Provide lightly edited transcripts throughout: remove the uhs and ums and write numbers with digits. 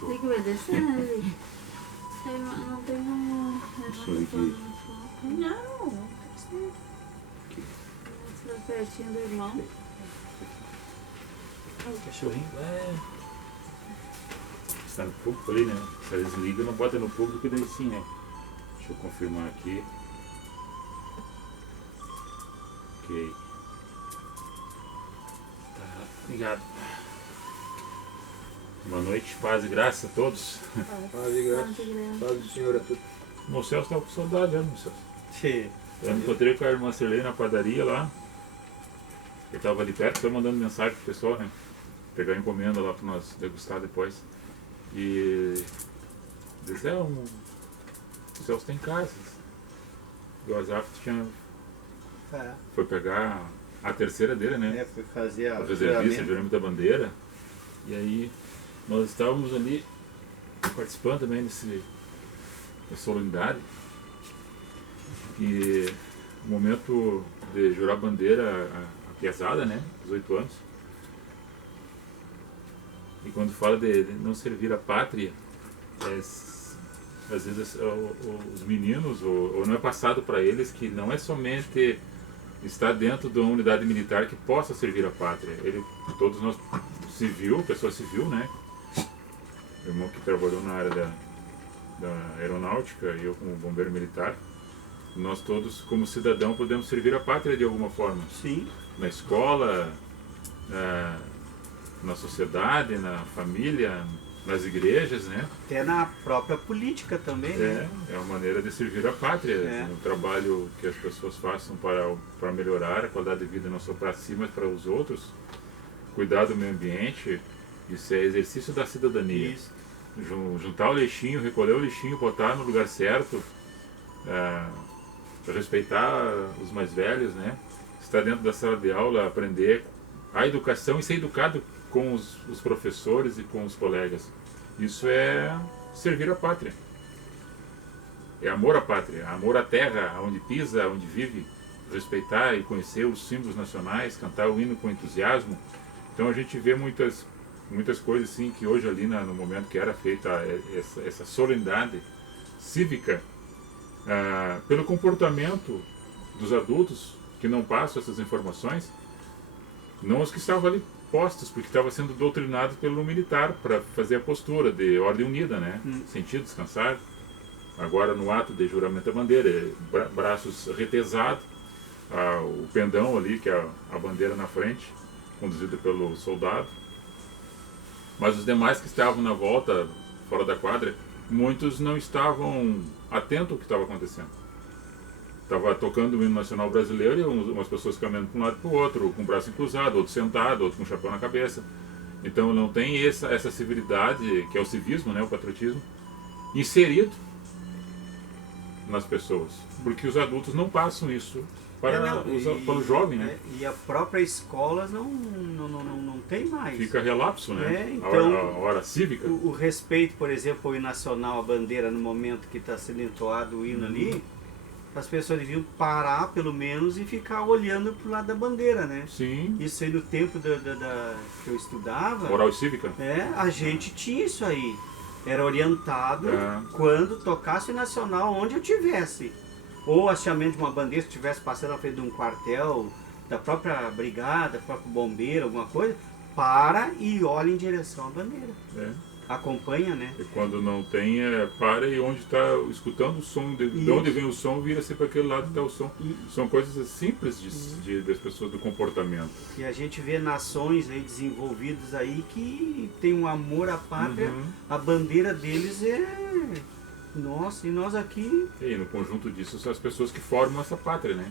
Tem que obedecer, né, Lili? Não tem como... Não, você tá pertinho do irmão. O cachorrinho está no público ali, né? Se eles ligam, não bota no público e daí sim, né? Deixa eu confirmar aqui. Ok. Tá ligado. Boa noite, paz e graça a todos. Paz e graça. Paz do Senhor a todos. O Mocelso estava com saudade, né, Mocelso? Sim. Eu encontrei com a irmã Cirlei na padaria lá. Ele estava ali perto, foi mandando mensagem pro pessoal, né? Pegar a encomenda lá para nós degustar depois. E disse, o Celso tem casas. E o Azaf foi pegar a terceira dele, né? Foi fazer a reservista, juramento da bandeira. E aí nós estávamos ali participando também dessa solenidade. E o momento de jurar a bandeira, a piazada, né? 18 anos. E quando fala de não servir a pátria, às vezes os meninos, ou não é passado para eles que não é somente estar dentro de uma unidade militar que possa servir a pátria. Todos nós, civil, pessoa civil, né? Meu irmão que trabalhou na área da aeronáutica e eu como bombeiro militar, nós todos como cidadão podemos servir a pátria de alguma forma. Sim. Na escola, na sociedade, na família, nas igrejas, né? Até na própria política também, né? É uma maneira de servir a pátria, um trabalho que as pessoas façam para melhorar a qualidade de vida não só para si, mas para os outros, cuidar do meio ambiente, isso é exercício da cidadania. Isso. Juntar o lixinho, recolher o lixinho, botar no lugar certo, respeitar os mais velhos, né? Estar dentro da sala de aula, aprender a educação e ser educado com os professores e com os colegas. Isso é servir a pátria. É amor à pátria, amor à terra, onde pisa, onde vive, respeitar e conhecer os símbolos nacionais, cantar o hino com entusiasmo. Então a gente vê muitas coisas assim que hoje ali no momento que era feita essa solenidade cívica, pelo comportamento dos adultos que não passam essas informações, não os que estavam ali postos, porque estava sendo doutrinado pelo militar para fazer a postura de ordem unida, né? Sentir, descansar. Agora no ato de juramento da bandeira, braços retesados, o pendão ali, que é a bandeira na frente, conduzida pelo soldado. Mas os demais que estavam na volta, fora da quadra, muitos não estavam atentos ao que estava acontecendo. Estava tocando o hino nacional brasileiro e umas pessoas caminhando para um lado e para o outro, com o braço cruzado, outro sentado, outro com o chapéu na cabeça. Então não tem essa civilidade, que é o civismo, né, o patriotismo, inserido nas pessoas. Porque os adultos não passam isso para o jovem, né? E a própria escola não tem mais. Fica relapso, né? Então, a hora cívica. O respeito, por exemplo, ao hino nacional, a bandeira, no momento que está sendo entoado o hino ali, as pessoas deviam parar, pelo menos, e ficar olhando para o lado da bandeira, né? Sim. Isso aí no tempo que eu estudava... Oral e cívica? A gente tinha isso aí. Era orientado quando tocasse o nacional onde eu tivesse. Ou hasteamento de uma bandeira que estivesse passando na frente de um quartel, da própria brigada, próprio bombeiro, alguma coisa, para e olha em direção à bandeira. Acompanha, né? E quando não tem, para e onde está escutando o som, de onde vem o som, vira-se para aquele lado que está o som. São coisas simples das pessoas, do comportamento. E a gente vê nações aí desenvolvidas aí que tem um amor à pátria, a bandeira deles nossa, e nós aqui... E no conjunto disso são as pessoas que formam essa pátria, né?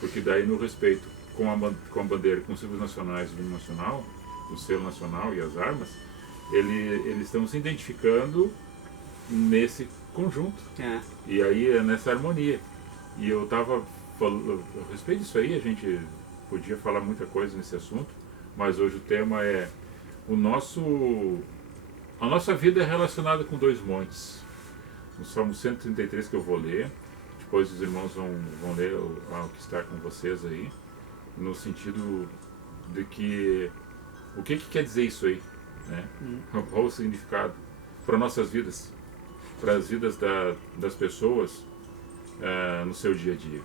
Porque daí no respeito com a bandeira, com os símbolos nacionais, o hino nacional, o selo nacional e as armas, eles estão se identificando nesse conjunto. E aí é nessa harmonia. E eu estava falando, a respeito disso aí, a gente podia falar muita coisa nesse assunto, mas hoje o tema é a nossa vida é relacionada com dois montes. no Salmo 133 que eu vou ler, depois os irmãos vão ler o que está com vocês aí, no sentido de que o que quer dizer isso aí, né? Qual o significado para nossas vidas, para as vidas das pessoas no seu dia a dia.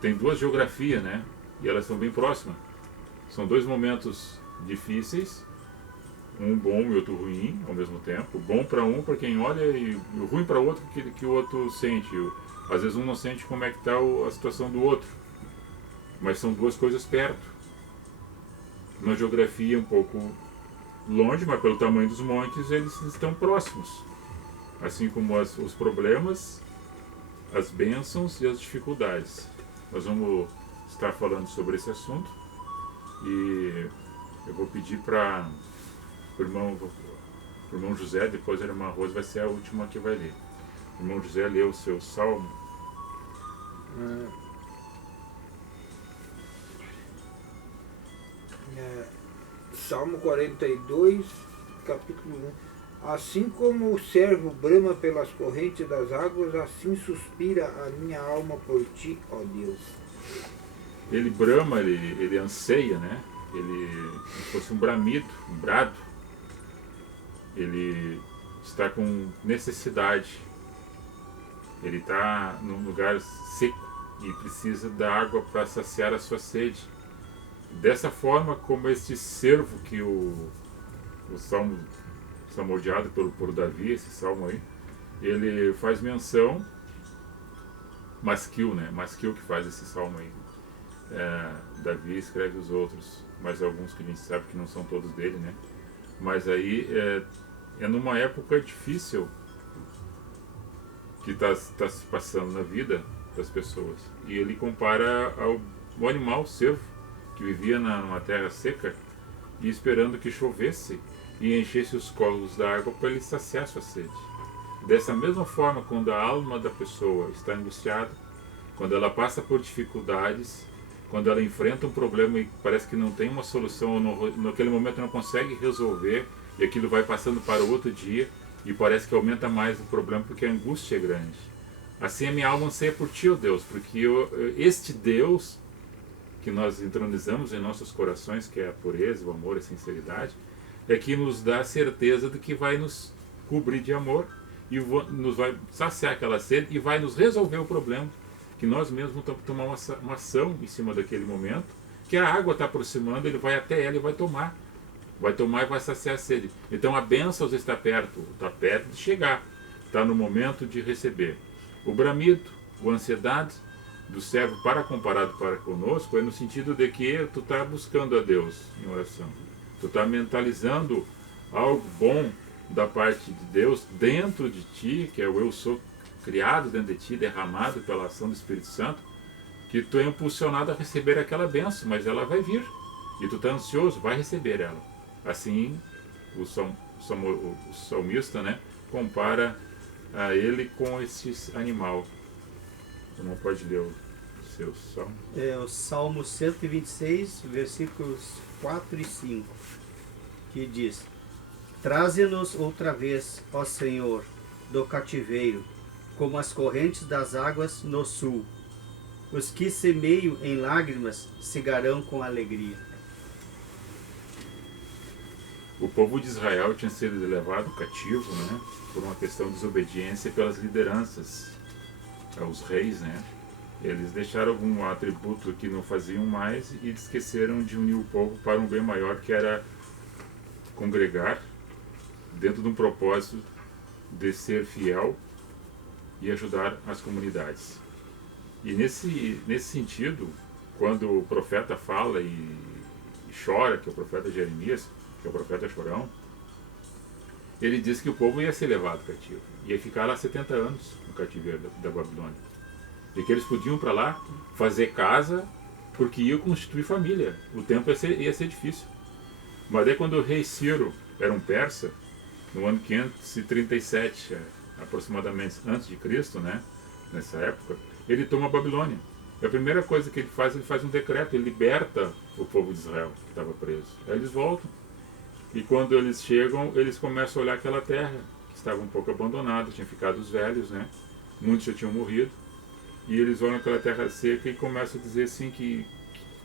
Tem duas geografias, né? E elas são bem próximas. São dois momentos difíceis, um bom e outro ruim ao mesmo tempo. Bom para um, para quem olha, e o ruim para o outro, que o outro sente. Às vezes um não sente como é que está a situação do outro, mas são duas coisas perto. Na geografia um pouco longe, mas pelo tamanho dos montes eles estão próximos. Assim como os problemas, as bênçãos e as dificuldades. Nós vamos estar falando sobre esse assunto e eu vou pedir para o irmão José, depois a irmã Rosa vai ser a última que vai ler. O irmão José leu o seu salmo. Salmo 42, capítulo 1. Assim como o servo brama pelas correntes das águas, assim suspira a minha alma por ti, ó Deus. Ele brama, ele anseia, né? Ele, como se fosse um bramido, um brado. Ele está com necessidade. Ele está num lugar seco e precisa da água para saciar a sua sede. Dessa forma como este servo que o salmo salmodiado por Davi, esse salmo aí, ele faz menção, Masquil, né? Masquil que faz esse salmo aí. Davi escreve os outros, mas alguns que a gente sabe que não são todos dele, né? Mas aí é numa época difícil que está se passando na vida das pessoas. E ele compara ao animal, o cervo, que vivia numa terra seca e esperando que chovesse e enchesse os colos da água para ele saciar sua sede. Dessa mesma forma, quando a alma da pessoa está angustiada, quando ela passa por dificuldades, quando ela enfrenta um problema e parece que não tem uma solução, ou naquele momento não consegue resolver, e aquilo vai passando para o outro dia, e parece que aumenta mais o problema porque a angústia é grande. Assim a minha alma anseia por ti, ó Deus, porque este Deus que nós entronizamos em nossos corações, que é a pureza, o amor, a sinceridade, é que nos dá a certeza de que vai nos cobrir de amor e nos vai saciar aquela sede e vai nos resolver o problema, que nós mesmos vamos tomar uma ação em cima daquele momento, que a água está aproximando, ele vai até ela e vai tomar e vai saciar a sede. Então a bênção está perto de chegar, está no momento de receber. O bramido, a ansiedade do servo comparado para conosco é no sentido de que tu está buscando a Deus em oração. Tu está mentalizando algo bom da parte de Deus dentro de ti, que é o eu sou criado dentro de ti, derramado pela ação do Espírito Santo, que tu é impulsionado a receber aquela bênção, mas ela vai vir. E tu está ansioso, vai receber ela. Assim, o salmista, né, compara a ele com esse animal. Tu não pode ler o seu salmo? É o Salmo 126, versículos 4 e 5, que diz: Traze-nos outra vez, ó Senhor, do cativeiro, como as correntes das águas no sul. Os que semeiam em lágrimas cegarão com alegria. O povo de Israel tinha sido levado cativo, né, por uma questão de desobediência pelas lideranças, os reis, né? Eles deixaram algum atributo que não faziam mais e esqueceram de unir o povo para um bem maior, que era congregar dentro de um propósito de ser fiel e ajudar as comunidades. E nesse sentido, quando o profeta fala e chora, que é o profeta Jeremias, que é o profeta chorão, ele diz que o povo ia ser levado cativo, ia ficar lá 70 anos no cativeiro da Babilônia, e que eles podiam para lá fazer casa, porque iam constituir família. O tempo ia ser difícil. Mas daí quando o rei Ciro era um persa, no ano 537 aproximadamente antes de Cristo, né, nessa época, ele toma a Babilônia. E a primeira coisa que ele faz um decreto, ele liberta o povo de Israel que estava preso. Aí eles voltam. E quando eles chegam, eles começam a olhar aquela terra que estava um pouco abandonada, tinha ficado os velhos, né? Muitos já tinham morrido. E eles olham aquela terra seca e começam a dizer assim que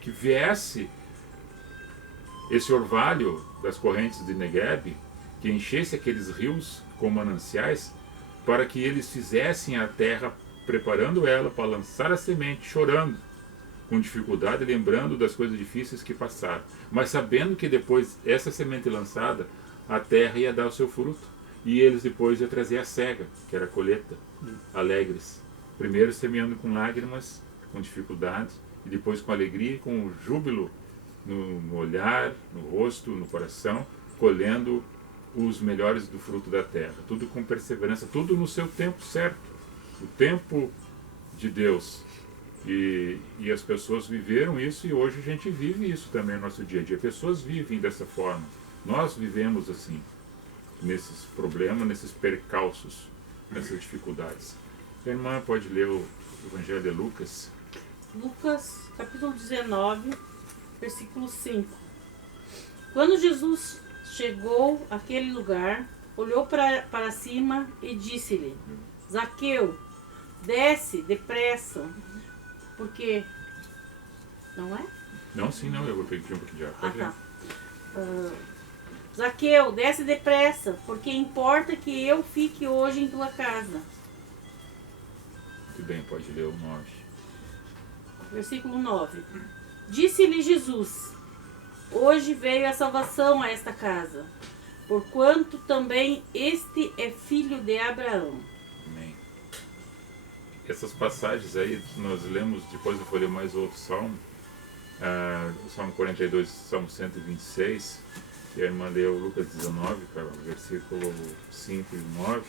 viesse esse orvalho das correntes de Negueb, que enchesse aqueles rios com mananciais, para que eles fizessem a terra, preparando ela para lançar a semente, chorando, com dificuldade, lembrando das coisas difíceis que passaram, mas sabendo que depois, essa semente lançada, a terra ia dar o seu fruto, e eles depois iam trazer a cega, que era a colheita, alegres. Primeiro semeando com lágrimas, com dificuldade, e depois com alegria e com júbilo no olhar, no rosto, no coração, colhendo os melhores do fruto da terra. Tudo com perseverança, tudo no seu tempo certo. O tempo de Deus. E as pessoas viveram isso e hoje a gente vive isso também no nosso dia a dia. Pessoas vivem dessa forma. Nós vivemos assim, nesses problemas, nesses percalços, nessas dificuldades. A irmã pode ler o Evangelho de Lucas. Lucas, capítulo 19, versículo 5. Quando Jesus chegou àquele lugar, olhou para cima e disse-lhe: Zaqueu, desce depressa, porque... Não é? Não, sim, não, eu vou pedir um pouquinho de água. Pode ler. Zaqueu, desce depressa, porque importa que eu fique hoje em tua casa. Muito bem, pode ler o 9. Versículo 9. Disse-lhe Jesus: Hoje veio a salvação a esta casa, porquanto também este é filho de Abraão. Amém. Essas passagens aí, nós lemos, depois eu vou ler mais outro salmo, o Salmo 42, Salmo 126, e a irmã leu Lucas 19, versículo 5 e 9.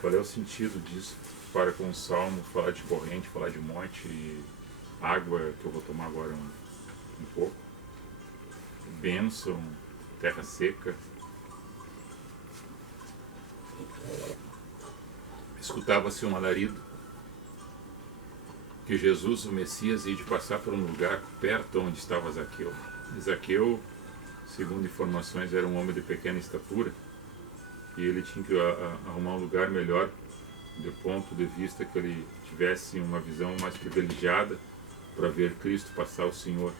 Qual é o sentido disso? Para com o salmo, falar de corrente, falar de monte, e água, que eu vou tomar agora um pouco, bênção, terra seca. Escutava-se um alarido que Jesus, o Messias, ia de passar por um lugar perto onde estava Zaqueu. E Zaqueu, segundo informações, era um homem de pequena estatura e ele tinha que arrumar um lugar melhor do ponto de vista que ele tivesse uma visão mais privilegiada para ver Cristo passar, o Senhor,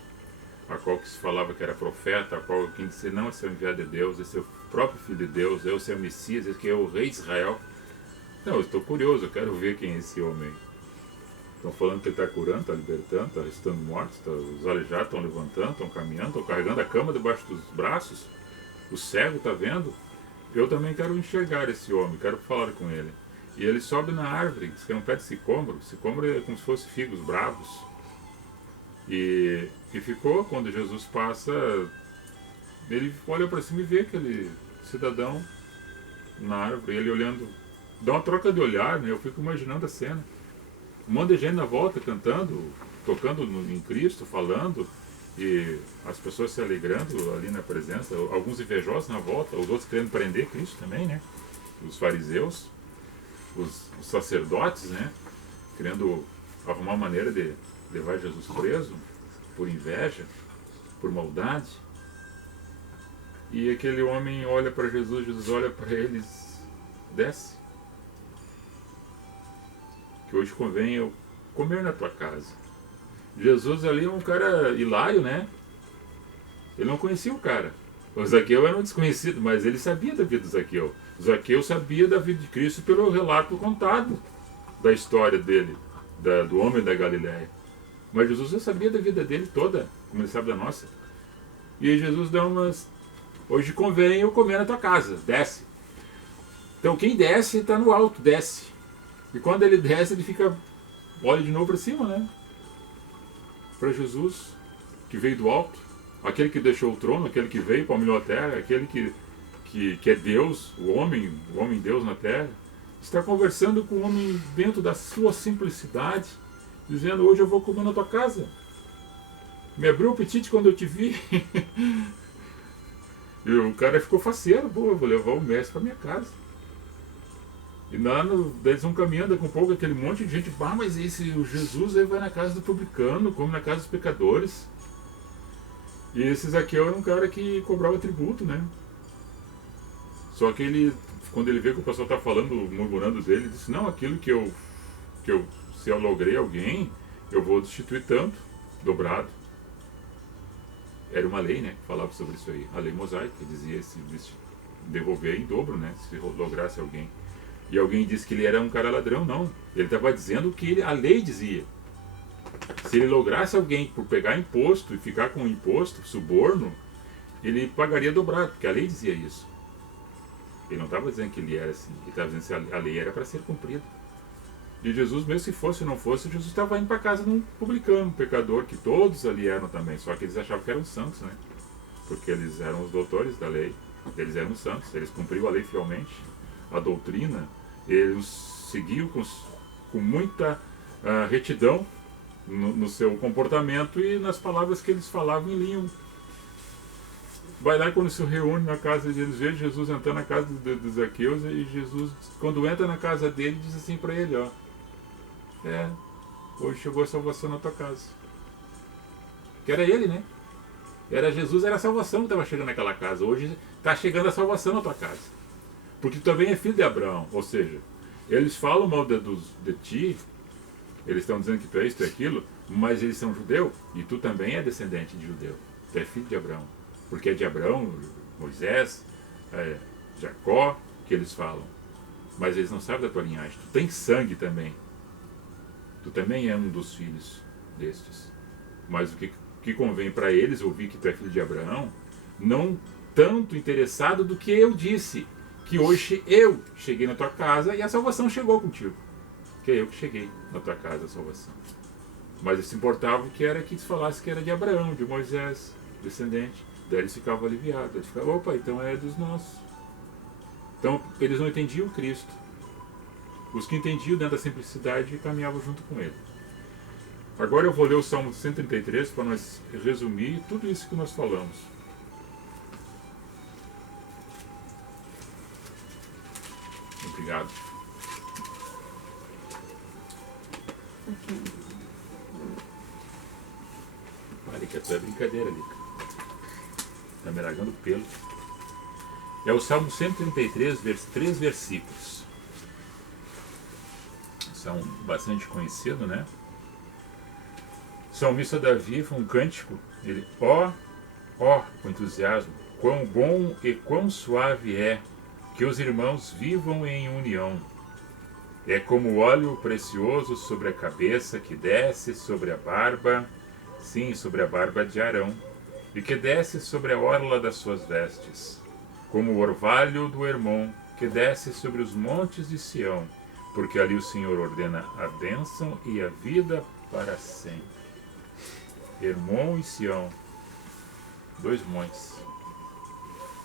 a qual que se falava que era profeta, a qual quem disse não, esse é o enviado de Deus, esse é o próprio Filho de Deus, esse é o Messias, esse que é o Rei de Israel. Não, eu estou curioso, eu quero ver quem é esse homem. Estão falando que ele está curando, está libertando, está ressuscitando mortos, os aleijados estão levantando, estão caminhando, estão carregando a cama debaixo dos braços, o cego está vendo. Eu também quero enxergar esse homem, quero falar com ele. E ele sobe na árvore, diz que é um pé de sicômoro. Sicômoro é como se fosse figos bravos. E ficou, quando Jesus passa, ele olha para cima e vê aquele cidadão na árvore, ele olhando, dá uma troca de olhar, né? Eu fico imaginando a cena. Um monte de gente na volta cantando, tocando em Cristo, falando, e as pessoas se alegrando ali na presença, alguns invejosos na volta, os outros querendo prender Cristo também, né? Os fariseus, os sacerdotes, né? Querendo arrumar maneira de levar Jesus preso por inveja, por maldade. E aquele homem olha para Jesus, Jesus olha para eles, desce. Que hoje convém eu comer na tua casa. Jesus ali é um cara hilário, né? Ele não conhecia o cara. O Zaqueu era um desconhecido, mas ele sabia da vida do Zaqueu. O Zaqueu sabia da vida de Cristo pelo relato contado da história dele, do homem da Galileia. Mas Jesus já sabia da vida dele toda, como ele sabe da nossa. E aí Jesus dá umas... Hoje convém eu comer na tua casa, desce. Então quem desce está no alto, desce. E quando ele desce, ele fica... Olha de novo para cima, né? Para Jesus, que veio do alto, aquele que deixou o trono, aquele que veio, palmilhou a terra, aquele que é Deus, o homem Deus na terra, está conversando com o homem dentro da sua simplicidade, dizendo: hoje eu vou comer na tua casa. Me abriu o apetite quando eu te vi. E o cara ficou faceiro: pô, eu vou levar o mestre para minha casa. E lá eles vão caminhando com um pouco aquele monte de gente. Mas o Jesus aí vai na casa do publicano, come na casa dos pecadores. E esse Zaqueu era um cara que cobrava tributo, né? Só que ele, quando ele vê que o pessoal está falando, murmurando dele, ele disse, não, aquilo que eu, se eu logrei alguém, eu vou destituir tanto, dobrado. Era uma lei, né, que falava sobre isso aí, a lei mosaica, que dizia se devolver em dobro, né, se lograsse alguém. E alguém disse que ele era um cara ladrão, não. Ele estava dizendo o que a lei dizia. Se ele lograsse alguém por pegar imposto e ficar com imposto, suborno, ele pagaria dobrado, porque a lei dizia isso. Ele não estava dizendo que ele era assim, ele estava dizendo que a lei era para ser cumprida. E Jesus, mesmo se fosse ou não fosse, Jesus estava indo para casa de um publicano, um pecador, que todos ali eram também, só que eles achavam que eram santos, né? Porque eles eram os doutores da lei, eles eram santos, eles cumpriam a lei fielmente, a doutrina, eles seguiam com muita retidão no seu comportamento e nas palavras que eles falavam em língua. Vai lá quando se reúne na casa de eles, vê Jesus entrando na casa de Zaqueus, e Jesus, quando entra na casa dele, diz assim para ele, ó, hoje chegou a salvação na tua casa. Que era ele, né? Era Jesus, era a salvação que estava chegando naquela casa. Hoje está chegando a salvação na tua casa. Porque tu também é filho de Abraão. Ou seja, eles falam mal de ti, eles estão dizendo que tu é isso, tu é aquilo, mas eles são judeu e tu também é descendente de judeu. Tu é filho de Abraão. Porque é de Abraão, Moisés, Jacó, que eles falam. Mas eles não sabem da tua linhagem. Tu tem sangue também. Tu também é um dos filhos destes. Mas o que convém para eles ouvir que tu é filho de Abraão, não tanto interessado do que eu disse, que hoje eu cheguei na tua casa e a salvação chegou contigo. Que é eu que cheguei na tua casa, a salvação. Mas eles se importavam que era que eles falassem que era de Abraão, de Moisés, descendente. Daí eles ficavam aliviados. Eles ficavam, opa, então é dos nossos. Então eles não entendiam Cristo. Os que entendiam dentro da simplicidade caminhavam junto com ele. Agora eu vou ler o Salmo 133 para nós resumir tudo isso que nós falamos. Obrigado. Pare que a tua é brincadeira, Lica. Está me largando pelo. É o Salmo 133, 3 versículos. São bastante conhecido, né? O salmista Davi foi um cântico. Ele, ó, com entusiasmo, quão bom e quão suave é que os irmãos vivam em união. É como óleo precioso sobre a cabeça que desce sobre a barba, sim, sobre a barba de Arão, e que desce sobre a orla das suas vestes, como o orvalho do Hermon, que desce sobre os montes de Sião, porque ali o Senhor ordena a bênção e a vida para sempre. Hermon e Sião, 2 montes,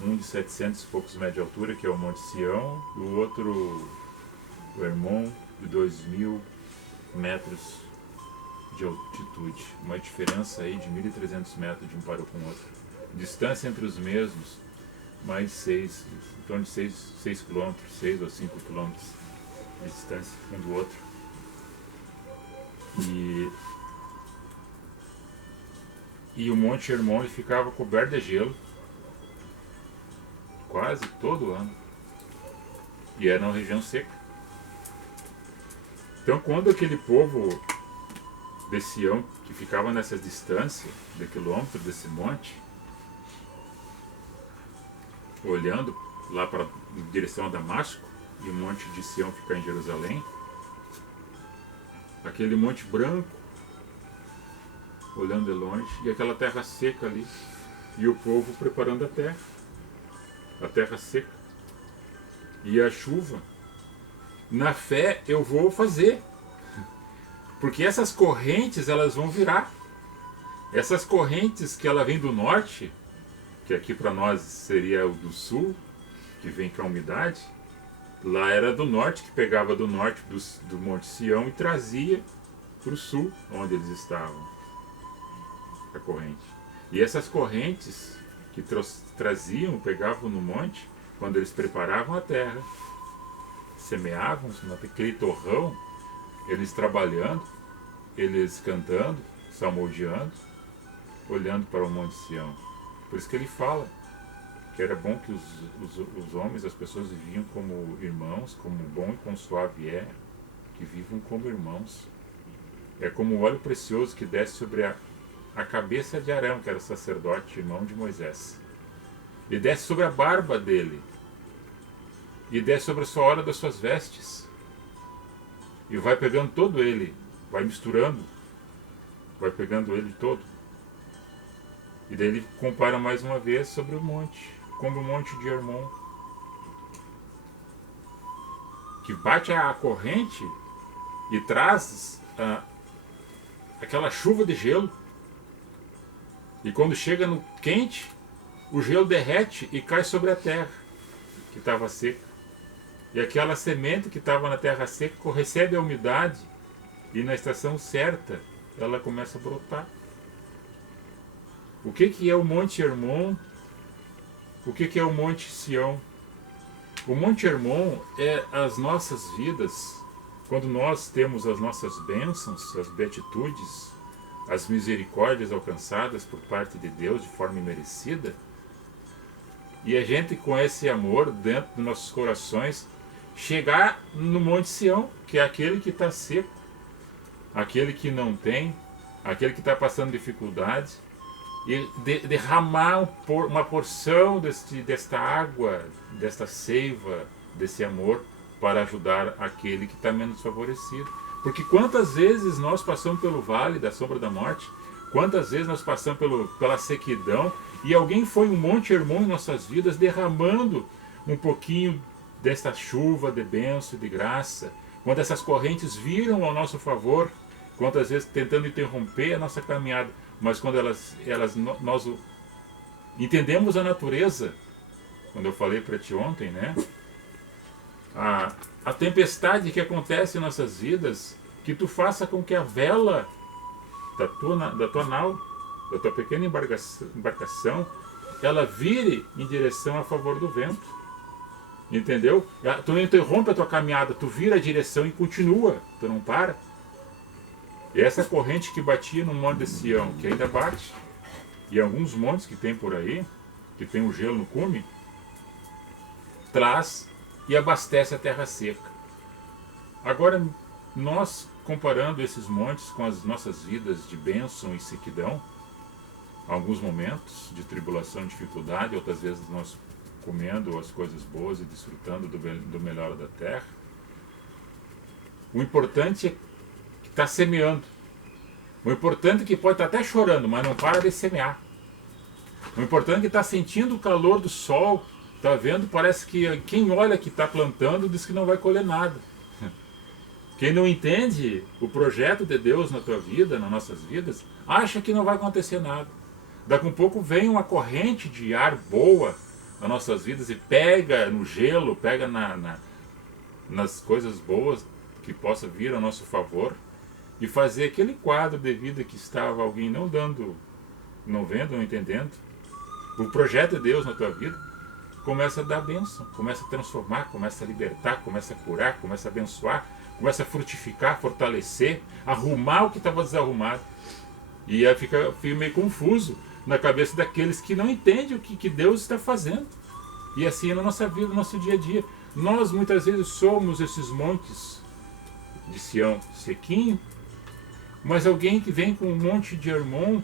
um de 700 e poucos metros de altura, que é o Monte Sião, e o outro, o Hermon, de 2.000 metros de altitude, uma diferença aí de 1.300 metros de um para com o outro. Distância entre os mesmos, mais 6, em torno de 6 km, 6 ou 5 km de distância um do outro. E o Monte Hermon ficava coberto de gelo quase todo ano. E era uma região seca. Então quando aquele povo de Sião, que ficava nessa distância de quilômetros desse monte, olhando lá para em direção a Damasco, e o monte de Sião fica em Jerusalém, aquele monte branco, olhando de longe, e aquela terra seca ali, e o povo preparando a terra seca, e a chuva. Na fé eu vou fazer, porque essas correntes elas vão virar. Essas correntes que ela vem do norte, que aqui para nós seria o do sul, que vem com a umidade, lá era do norte, que pegava do norte do Monte Sião e trazia para o sul, onde eles estavam, a corrente. E essas correntes que traziam, pegavam no monte, quando eles preparavam a terra, semeavam naquele torrão, eles trabalhando, eles cantando, salmodiando, olhando para o Monte Sião. Por isso que ele fala, que era bom que os homens, as pessoas viviam como irmãos, como bom e quão suave é, que vivam como irmãos. É como o óleo precioso que desce sobre a cabeça de Arão, que era sacerdote, irmão de Moisés. E desce sobre a barba dele. E desce sobre a sola das suas vestes. E vai pegando todo ele, vai misturando, vai pegando ele todo. E daí ele compara mais uma vez sobre o monte, como o monte de Hermon, que bate a corrente e traz aquela chuva de gelo. E quando chega no quente, o gelo derrete e cai sobre a terra, que estava seca. E aquela semente que estava na terra seca recebe a umidade e na estação certa ela começa a brotar. O que é o Monte Hermon? O que é o Monte Sião? O Monte Hermon é as nossas vidas, quando nós temos as nossas bênçãos, as beatitudes, as misericórdias alcançadas por parte de Deus de forma imerecida, e a gente com esse amor dentro dos nossos corações chegar no Monte Sião, que é aquele que está seco, aquele que não tem, aquele que está passando dificuldade, e derramar uma porção desta água, desta seiva, desse amor, para ajudar aquele que está menos favorecido. Porque quantas vezes nós passamos pelo vale da sombra da morte, quantas vezes nós passamos pela sequidão, e alguém foi um Monte Hermon em nossas vidas, derramando um pouquinho desta chuva de bênção e de graça, quando essas correntes viram ao nosso favor, quantas vezes tentando interromper a nossa caminhada, mas quando nós entendemos a natureza, quando eu falei para ti ontem, né? A tempestade que acontece em nossas vidas, que tu faça com que a vela da tua nau, da tua pequena embarcação, ela vire em direção a favor do vento. Entendeu? Tu não interrompe a tua caminhada, tu vira a direção e continua, tu não para. E essa corrente que batia no Monte de Sião, que ainda bate, e alguns montes que tem por aí, que tem o gelo no cume, traz e abastece a terra seca. Agora, nós comparando esses montes com as nossas vidas de bênção e sequidão, alguns momentos de tribulação e dificuldade, outras vezes nós comendo as coisas boas e desfrutando do melhor da terra, o importante é que está semeando. O importante é que pode estar até chorando, mas não para de semear. O importante é que está sentindo o calor do sol, está vendo, parece que quem olha que está plantando diz que não vai colher nada. Quem não entende o projeto de Deus na tua vida, nas nossas vidas, acha que não vai acontecer nada. Daqui a um pouco vem uma corrente de ar boa nas nossas vidas e pega no gelo, pega nas coisas boas que possa vir a nosso favor e fazer aquele quadro de vida que estava alguém não vendo, não entendendo. O projeto de Deus na tua vida começa a dar bênção, começa a transformar, começa a libertar, começa a curar, começa a abençoar, começa a frutificar, fortalecer, arrumar o que estava desarrumado. E aí fica meio confuso na cabeça daqueles que não entendem o que Deus está fazendo. E assim é na nossa vida, no nosso dia a dia. Nós muitas vezes somos esses montes de Sião sequinho, mas alguém que vem com um monte de Hermon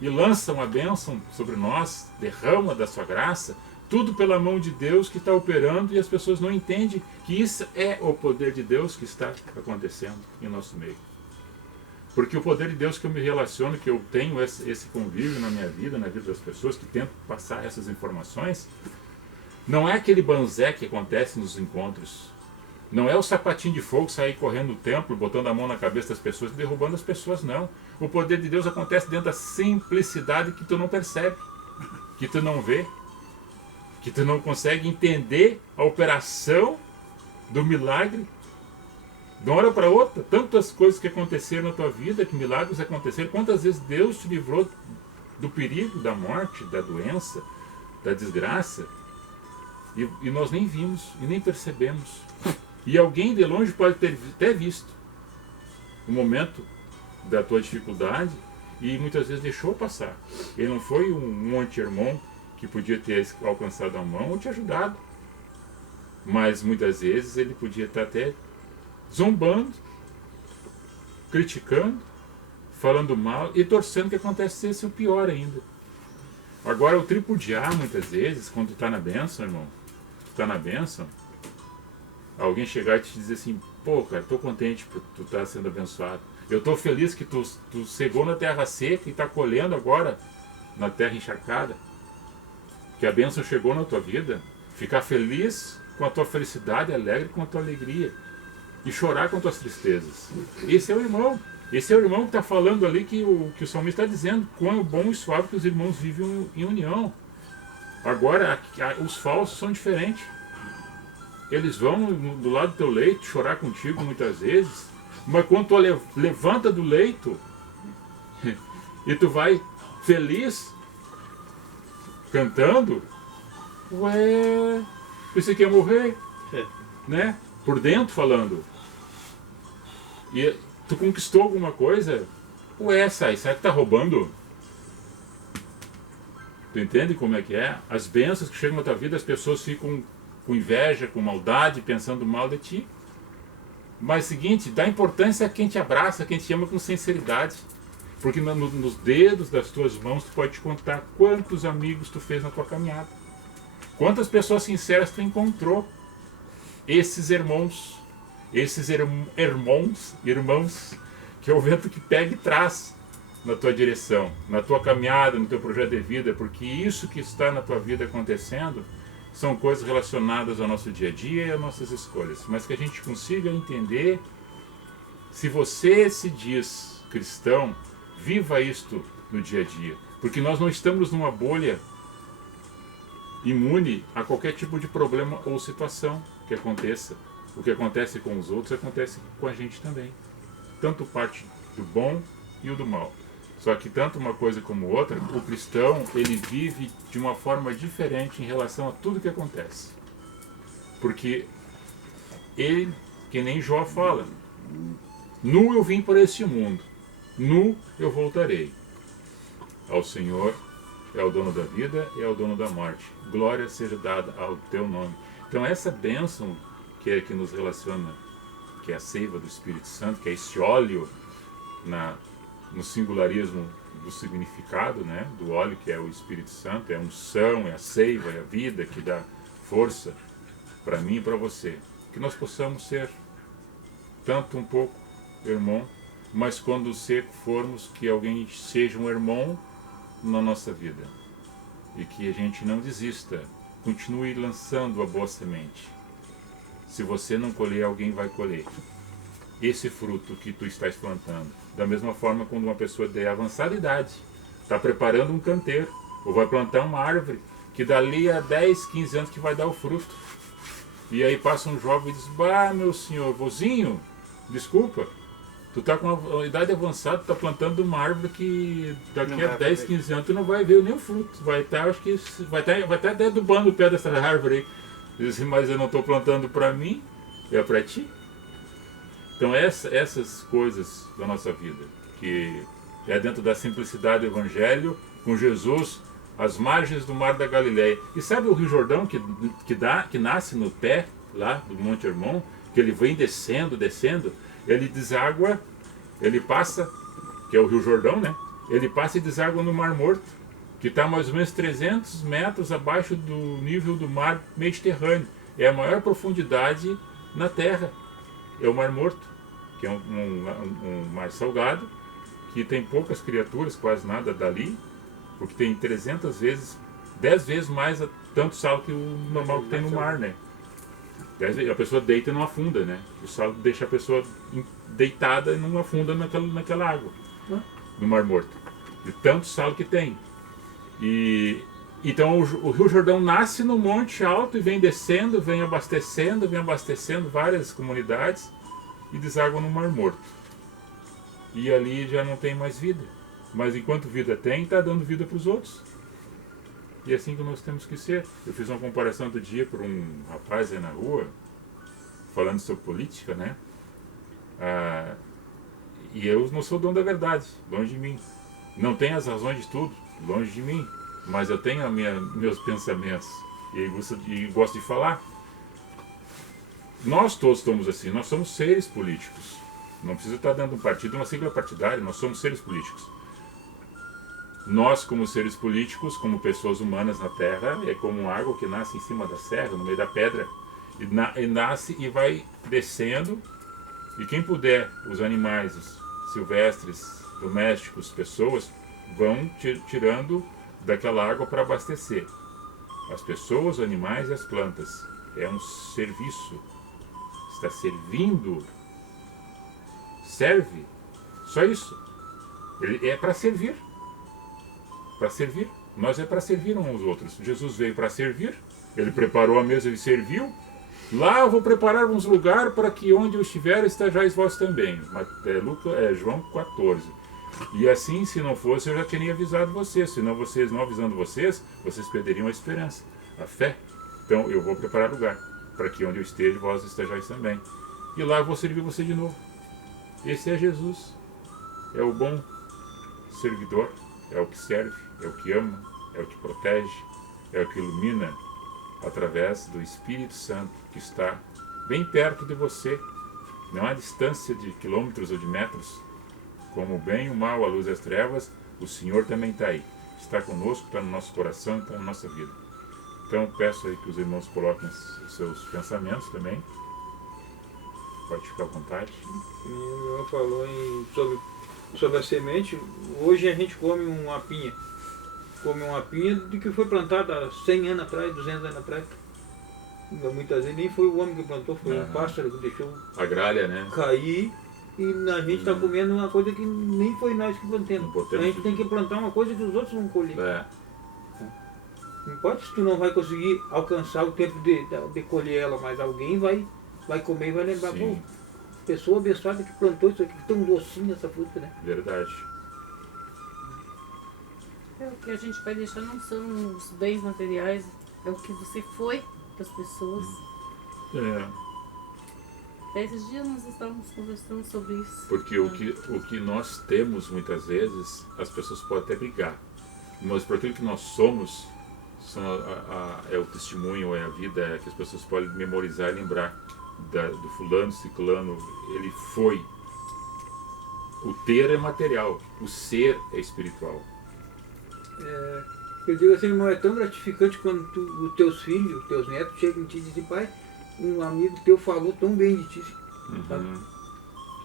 e lança uma bênção sobre nós, derrama da sua graça, tudo pela mão de Deus que está operando, e as pessoas não entendem que isso é o poder de Deus que está acontecendo em nosso meio. Porque o poder de Deus que eu me relaciono, que eu tenho esse convívio na minha vida, na vida das pessoas, que tento passar essas informações, não é aquele banzé que acontece nos encontros. Não é o sapatinho de fogo sair correndo no templo, botando a mão na cabeça das pessoas e derrubando as pessoas, não. O poder de Deus acontece dentro da simplicidade que tu não percebe, que tu não vê, que tu não consegue entender a operação do milagre. De uma hora para outra, tantas coisas que aconteceram na tua vida, que milagres aconteceram. Quantas vezes Deus te livrou do perigo, da morte, da doença, da desgraça, e nós nem vimos e nem percebemos. E alguém de longe pode ter até visto o momento da tua dificuldade e muitas vezes deixou passar. Ele não foi um Monte Hermon que podia ter alcançado a mão ou te ajudado. Mas muitas vezes ele podia estar até zombando, criticando, falando mal e torcendo que acontecesse o pior ainda. Agora, o tripudiar, muitas vezes, quando tu está na bênção, irmão, tu está na bênção, alguém chegar e te dizer assim, pô, cara, estou contente por tu estar sendo abençoado. Eu estou feliz que tu cegou na terra seca e está colhendo agora na terra encharcada. Que a bênção chegou na tua vida. Ficar feliz com a tua felicidade, alegre com a tua alegria. E chorar com as tuas tristezas. Esse é o irmão. Esse é o irmão que está falando ali que o salmista está dizendo. Quão bom e suave que os irmãos vivem em união. Agora, os falsos são diferentes. Eles vão do lado do teu leito chorar contigo muitas vezes. Mas quando tu levanta do leito e tu vai feliz, cantando, ué, pensei que ia morrer, né? Por dentro falando. E tu conquistou alguma coisa, ué, será que tá roubando? Tu entende como é que é? As bênçãos que chegam na tua vida, as pessoas ficam com inveja, com maldade, pensando mal de ti. Mas seguinte, dá importância a quem te abraça, a quem te ama com sinceridade. Porque nos dedos das tuas mãos tu pode te contar quantos amigos tu fez na tua caminhada. Quantas pessoas sinceras tu encontrou. Esses irmãos, irmãos, que é o vento que pega e traz na tua direção, na tua caminhada, no teu projeto de vida. Porque isso que está na tua vida acontecendo são coisas relacionadas ao nosso dia a dia e às nossas escolhas. Mas que a gente consiga entender, se você se diz cristão, viva isto no dia a dia. Porque nós não estamos numa bolha imune a qualquer tipo de problema ou situação que aconteça. O que acontece com os outros acontece com a gente também. Tanto parte do bom e o do mal. Só que tanto uma coisa como outra, o cristão, ele vive de uma forma diferente em relação a tudo que acontece. Porque ele, que nem Jó fala, nu eu vim para este mundo, nu eu voltarei. Ao Senhor é o dono da vida e é o dono da morte. Glória seja dada ao teu nome. Então essa bênção que nos relaciona, que é a seiva do Espírito Santo, que é esse óleo no singularismo do significado, né, do óleo que é o Espírito Santo, é a unção, é a seiva, é a vida que dá força para mim e para você. Que nós possamos ser tanto um pouco irmão, mas quando seco formos, que alguém seja um irmão na nossa vida. E que a gente não desista, continue lançando a boa semente. Se você não colher, alguém vai colher esse fruto que tu estás plantando. Da mesma forma, quando uma pessoa de avançada idade está preparando um canteiro, ou vai plantar uma árvore, que dali a 10, 15 anos que vai dar o fruto. E aí passa um jovem e diz, bah, meu senhor, vozinho, desculpa, tu está com uma idade avançada, tu está plantando uma árvore que daqui a 10, 15 anos tu não vai ver nem o fruto. Vai estar, acho que vai estar até adubando o pé dessa árvore aí. Diz, mas eu não estou plantando para mim, é para ti. Então essas coisas da nossa vida, que é dentro da simplicidade do Evangelho, com Jesus às margens do Mar da Galileia. E sabe o Rio Jordão que nasce no pé lá do Monte Hermon, que ele vem descendo, ele deságua, ele passa, que é o Rio Jordão, né? Ele passa e deságua no Mar Morto, que está mais ou menos 300 metros abaixo do nível do mar Mediterrâneo. É a maior profundidade na Terra. É o Mar Morto, que é um mar salgado, que tem poucas criaturas, quase nada dali, porque tem 300 vezes, 10 vezes mais tanto sal que o normal que tem no mar, né? A pessoa deita e não afunda, né? O sal deixa a pessoa deitada e não afunda naquela água, no Mar Morto. De tanto sal que tem. Então o Rio Jordão nasce no Monte Alto e vem descendo, vem abastecendo várias comunidades e deságua no Mar Morto. E ali já não tem mais vida. Mas enquanto vida tem, está dando vida para os outros. E é assim que nós temos que ser. Eu fiz uma comparação outro dia para um rapaz aí na rua, falando sobre política, né? E eu não sou dono da verdade, longe de mim. Não tenho as razões de tudo, longe de mim. mas eu tenho meus pensamentos e gosto de falar. Nós todos estamos assim, nós somos seres políticos. Não precisa estar dentro de um partido, uma sigla partidária, nós somos seres políticos. Nós, como seres políticos, como pessoas humanas na Terra, é como água que nasce em cima da serra, no meio da pedra, e nasce e vai descendo. E quem puder, os animais, os silvestres, domésticos, pessoas, vão tirando daquela água para abastecer. As pessoas, os animais e as plantas. É um serviço. Está servindo. Serve. Só isso. Ele é para servir. Para servir. Nós é para servir uns aos outros. Jesus veio para servir. Ele preparou a mesa e serviu. Lá eu vou preparar uns lugares para que onde eu estiver estejais vós também. João 14. E assim, se não fosse, eu já teria avisado vocês. Senão vocês, não avisando vocês, vocês perderiam a esperança, a fé. Então eu vou preparar lugar para que onde eu esteja, vós estejais também. E lá eu vou servir você de novo. Esse é Jesus. É o bom servidor. É o que serve, é o que ama, é o que protege, é o que ilumina através do Espírito Santo que está bem perto de você. Não há distância de quilômetros ou de metros. Como o bem, o mal, a luz e as trevas, o Senhor também está aí. Está conosco, está no nosso coração, está na nossa vida. Então peço aí que os irmãos coloquem os seus pensamentos também. Pode ficar à vontade. O irmão falou sobre a semente. Hoje a gente come uma pinha. Come uma pinha de que foi plantada há 100 anos atrás, 200 anos atrás. Muitas vezes nem foi o homem que plantou, foi um pássaro que deixou a gralha, né? cair. E a gente está comendo uma coisa que nem foi nós que plantamos. A gente tem que plantar uma coisa que os outros vão colher. Não importa se tu não vai conseguir alcançar o tempo de colher ela, mas alguém vai comer e vai lembrar. Pô, pessoa abençoada que plantou isso aqui, tão docinho essa fruta, né? Verdade. O que a gente vai deixar não são os bens materiais, é o que você foi para as pessoas. Esses dias nós estávamos conversando sobre isso. Porque o que nós temos muitas vezes, as pessoas podem até brigar. Mas por aquilo que nós somos, é o testemunho, é a vida, é que as pessoas podem memorizar e lembrar do fulano, ciclano, ele foi. O ter é material, o ser é espiritual. Eu digo assim, irmão, é tão gratificante quando os teus filhos, os teus netos chegam em ti e dizem, pai, um amigo teu falou tão bem de ti, sabe?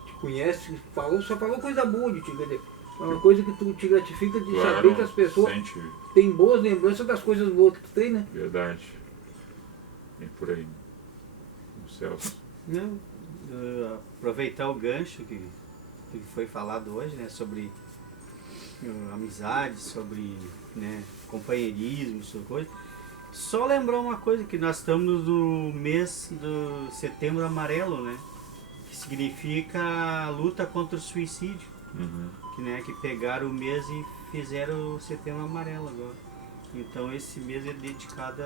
Te conhece, só falou coisa boa de ti, quer dizer, é uma coisa que tu te gratifica de saber que as pessoas têm boas lembranças das coisas boas que tu tem, né? Verdade. Vem por aí. No Celso. Não, aproveitar o gancho que foi falado hoje, né, sobre amizade, sobre, né, companheirismo, sobre coisa. Só lembrar uma coisa, que nós estamos no mês do Setembro Amarelo, né? Que significa a luta contra o suicídio. Que pegaram o mês e fizeram o Setembro Amarelo agora. Então esse mês é dedicado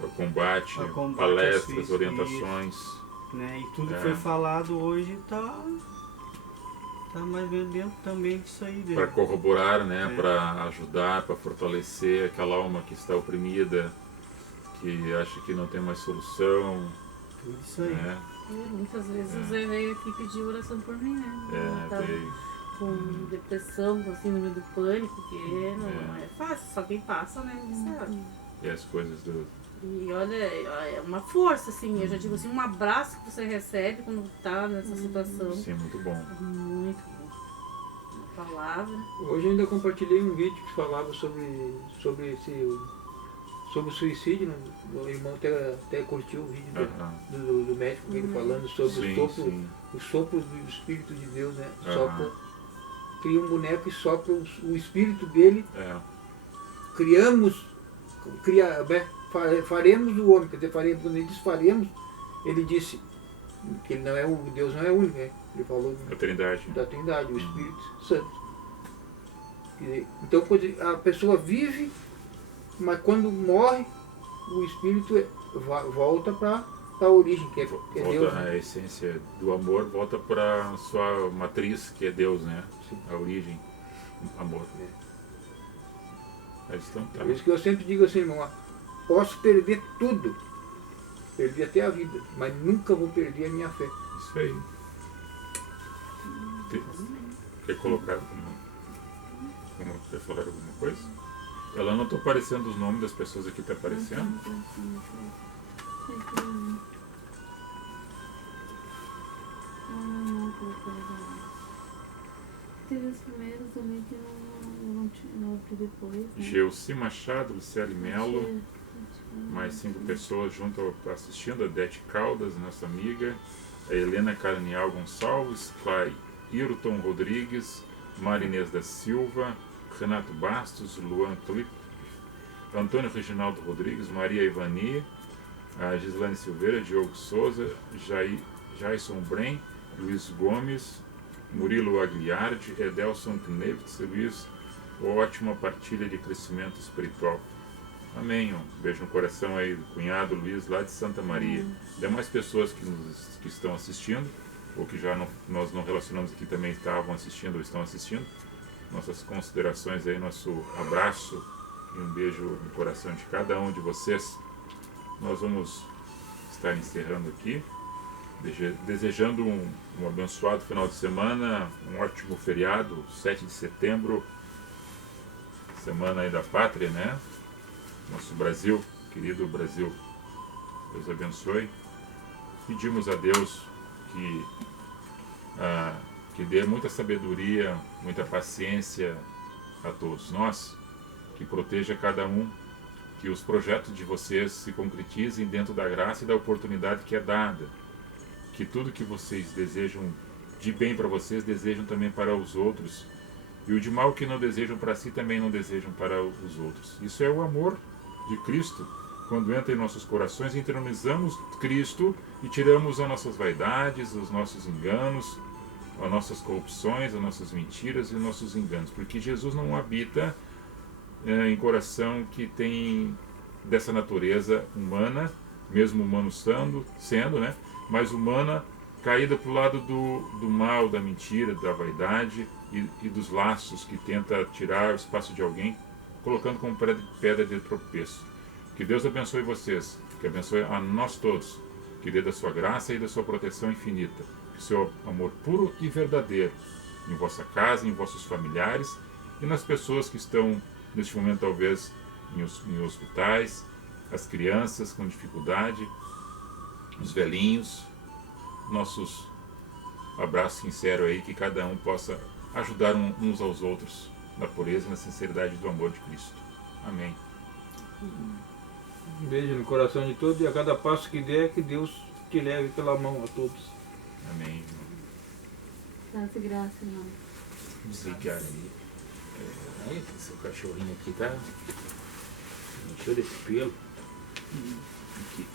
ao combate, palestras, orientações. Né? E tudo que foi falado hoje está mais ou menos dentro também disso aí. Para corroborar, né? Para ajudar, para fortalecer aquela alma que está oprimida, que acha que não tem mais solução. Tudo isso aí. Né? Muitas vezes o Zé veio aqui pedir oração por mim, né? Veio. Com depressão, com síndrome do pânico, que não é fácil, só quem passa, né? Sabe? E as coisas do... E olha, é uma força, assim, eu já digo assim, um abraço que você recebe quando está nessa situação. Sim, muito bom. Muito bom. Uma palavra. Hoje eu ainda compartilhei um vídeo que falava sobre o suicídio, né? O irmão até curtiu o vídeo do médico ele falando sobre o sopro do Espírito de Deus, né? Sopra, cria um boneco e sopra o Espírito dele. Faremos o homem, quer dizer, quando ele diz faremos, ele disse que ele Deus não é único, né? Ele falou da Trindade, o Espírito Santo. Então a pessoa vive, mas quando morre, o Espírito volta para a origem, que é volta Deus. A essência do amor volta para a sua matriz, que é Deus, né? A origem, amor. Aí estão, tá. Por isso que eu sempre digo assim, irmão, ó, posso perder tudo, perder até a vida, mas nunca vou perder a minha fé. Isso aí. Quer colocar quer falar alguma coisa? Ela não está aparecendo os nomes das pessoas aqui, está aparecendo? Teve os primeiros também que não depois, né? Geuci Machado, Luciane Melo, mais 5 pessoas junto assistindo, a Dete Caldas, nossa amiga, a Helena Carnial Gonçalves, Clairton Rodrigues, Marinês da Silva, Renato Bastos, Luan Clip, Antônio Reginaldo Rodrigues, Maria Ivani, a Gislane Silveira, Diogo Souza, Jason Bren, Luiz Gomes, Murilo Agliardi, Edelson Knevitz, Luiz, ótima partilha de crescimento espiritual. Amém. Um beijo no coração aí do cunhado Luiz, lá de Santa Maria. Demais pessoas que estão assistindo, ou que já nós não relacionamos aqui também estavam assistindo ou estão assistindo. Nossas considerações aí, nosso abraço e um beijo no coração de cada um de vocês. Nós vamos estar encerrando aqui, desejando um abençoado final de semana, um ótimo feriado, 7 de setembro, semana aí da pátria, né? Nosso Brasil, querido Brasil, Deus abençoe. Pedimos a Deus que dê muita sabedoria, muita paciência a todos nós, que proteja cada um, que os projetos de vocês se concretizem dentro da graça e da oportunidade que é dada, que tudo que vocês desejam de bem para vocês, desejam também para os outros, e o de mal que não desejam para si, também não desejam para os outros. Isso é o amor de Cristo, quando entra em nossos corações, entronizamos Cristo e tiramos as nossas vaidades, os nossos enganos, as nossas corrupções, as nossas mentiras e os nossos enganos, porque Jesus não habita em coração que tem dessa natureza humana, mesmo humano sendo, né, mas humana, caída para o lado do mal, da mentira, da vaidade e dos laços que tenta tirar o espaço de alguém, colocando como pedra de tropeço. Que Deus abençoe vocês, que abençoe a nós todos, que dê da sua graça e da sua proteção infinita, que o seu amor puro e verdadeiro em vossa casa, em vossos familiares e nas pessoas que estão neste momento talvez em hospitais, as crianças com dificuldade, os velhinhos, nossos abraços sinceros aí, que cada um possa ajudar uns aos outros na pureza e na sinceridade do amor de Cristo. Amém. Um beijo no coração de todos e a cada passo que der, que Deus te leve pela mão a todos. Amém. Graça e graça, irmão. Desligar aí. Esse cachorrinho aqui tá cheio desse pelo. Aqui.